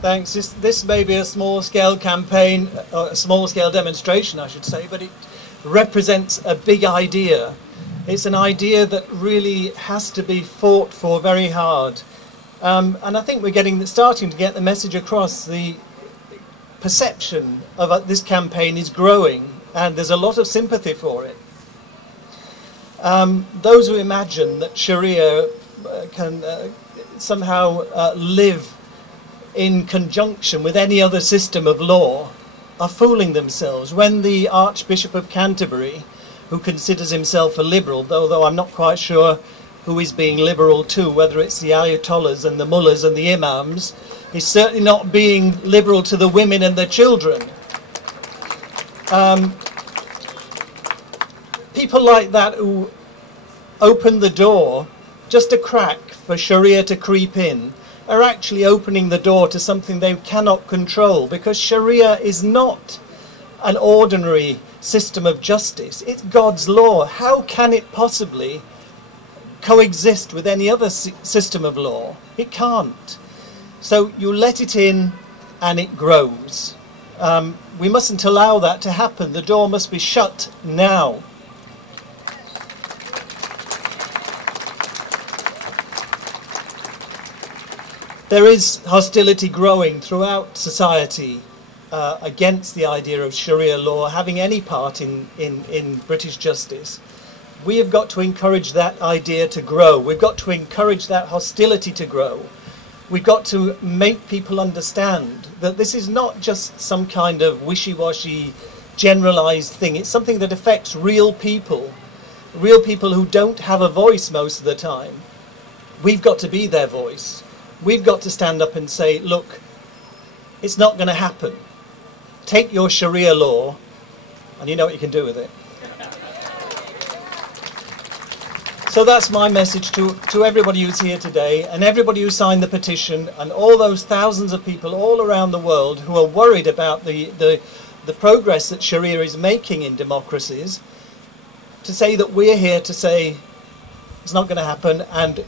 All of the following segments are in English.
Thanks. This may be a small-scale campaign, or a small-scale demonstration, I should say, but it represents a big idea. It's an idea that really has to be fought for very hard. And I think we're starting to get the message across. The perception of this campaign is growing, and there's a lot of sympathy for it. Those who imagine that Sharia can somehow live in conjunction with any other system of law are fooling themselves. When the Archbishop of Canterbury, who considers himself a liberal, though I'm not quite sure who is being liberal to, whether it's the Ayatollahs and the mullahs and the imams, he's certainly not being liberal to the women and the children. People like that who open the door just a crack for Sharia to creep in are actually opening the door to something they cannot control, because Sharia is not an ordinary system of justice. It's God's law. How can it possibly coexist with any other system of law? It can't. So you let it in and it grows. We mustn't allow that to happen. The door must be shut now. There is hostility growing throughout society against the idea of Sharia law having any part in British justice. We have got to encourage that idea to grow. We've got to encourage that hostility to grow. We've got to make people understand that this is not just some kind of wishy-washy, generalized thing. It's something that affects real people who don't have a voice most of the time. We've got to be their voice. We've got to stand up and say, look, it's not going to happen. Take your Sharia law, and you know what you can do with it. So that's my message to everybody who's here today, and everybody who signed the petition, and all those thousands of people all around the world who are worried about the progress that Sharia is making in democracies, to say that we're here to say it's not going to happen, and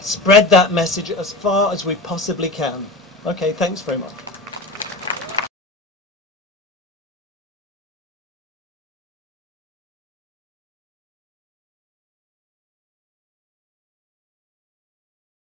spread that message as far as we possibly can. Okay, thanks very much.